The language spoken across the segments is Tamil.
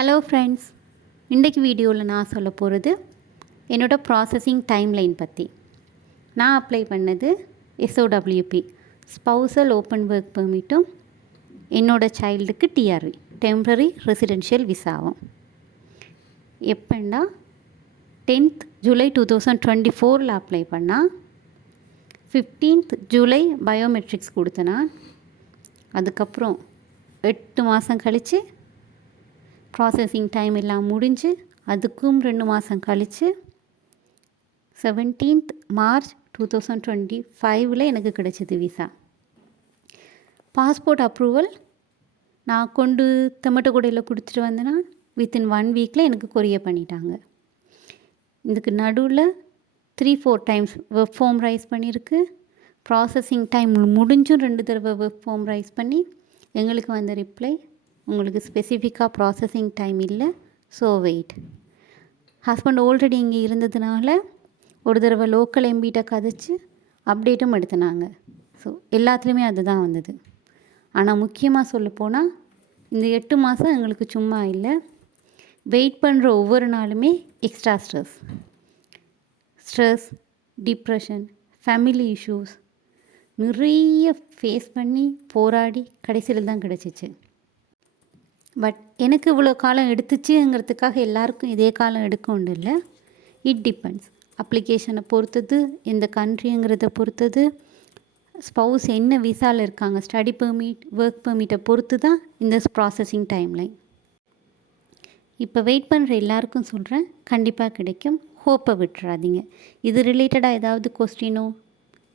ஹலோ ஃப்ரெண்ட்ஸ், இன்றைக்கு வீடியோவில் நான் சொல்ல போகிறது என்னோடய ப்ராசஸிங் டைம்லைன் பற்றி. நான் அப்ளை பண்ணது எஸ்ஓடபிள்யூபி ஸ்பௌசல் ஓப்பன் ஒர்க் பெர்மிட்டும் என்னோடய சைல்டுக்கு டிஆர்வி டெம்ப்ரரி ரெசிடென்ஷியல் விசாவும். எப்போன்னா 10th ஜூலை 2024 அப்ளை பண்ணால் 15th ஜூலை பயோமெட்ரிக்ஸ் கொடுத்தனா, அதுக்கப்புறம் 8 மாதம் கழித்து ப்ராசஸிங் டைம் எல்லாம் முடிஞ்சு அதுக்கும் 2 மாதம் கழித்து 17th மார்ச் 2025 எனக்கு கிடைச்சிது விசா. பாஸ்போர்ட் அப்ரூவல் நான் கொண்டு தெமட்டகுடையில் கொடுத்துட்டு வந்தேன்னா வித்தின் 1 வீக்கில் எனக்கு கொரியர் பண்ணிட்டாங்க. இதுக்கு நடுவில் 3-4 டைம்ஸ் ஒர்க் ஃபார்ம் ரைஸ் பண்ணியிருக்கு. ப்ராசஸிங் டைம் முடிஞ்சும் 2 தடவை ஒர்க் ஃபார்ம் ரைஸ் பண்ணி எங்களுக்கு வந்த ரிப்ளை, உங்களுக்கு ஸ்பெசிஃபிக்காக ப்ராசஸிங் டைம் இல்லை, ஸோ வெயிட். ஹஸ்பண்ட் ஆல்ரெடி இங்கே இருந்ததுனால ஒரு தடவை லோக்கல் எம்பிகிட்ட கதைச்சி அப்டேட்டும் எடுத்தினாங்க. ஸோ எல்லாத்துலேயுமே அதுதான் வந்தது. ஆனால் முக்கியமாக சொல்லப்போனால் இந்த 8 மாதம் எங்களுக்கு சும்மா இல்லை. வெயிட் பண்ணுற ஒவ்வொரு நாளுமே extra stress, depression, family issues நிறைய ஃபேஸ் பண்ணி போராடி கடைசியில் தான் கிடச்சிச்சு. பட் எனக்கு இவ்வளோ காலம் எடுத்துச்சுங்கிறதுக்காக எல்லாருக்கும் இதே காலம் எடுக்கும் இல்லை. It depends. அப்ளிகேஷனை பொறுத்தது, எந்த கண்ட்ரிங்கிறத பொறுத்தது, ஸ்பௌஸ் என்ன விசாவில் இருக்காங்க, ஸ்டடி பெர்மிட், ஒர்க் பெர்மிட்டை பொறுத்து தான் இந்த ப்ராசஸிங் டைம்லைன். இப்போ வெயிட் பண்ணுற எல்லாருக்கும் சொல்கிறேன், கண்டிப்பாக கிடைக்கும். ஹோப்பை விட்டுறாதீங்க. இது ரிலேட்டடாக ஏதாவது கொஸ்டினோ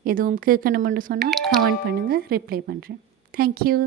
எதுவும் கேட்கணுமென்று சொன்னால் கமெண்ட் பண்ணுங்கள், ரிப்ளை பண்ணுறேன். தேங்க்யூ.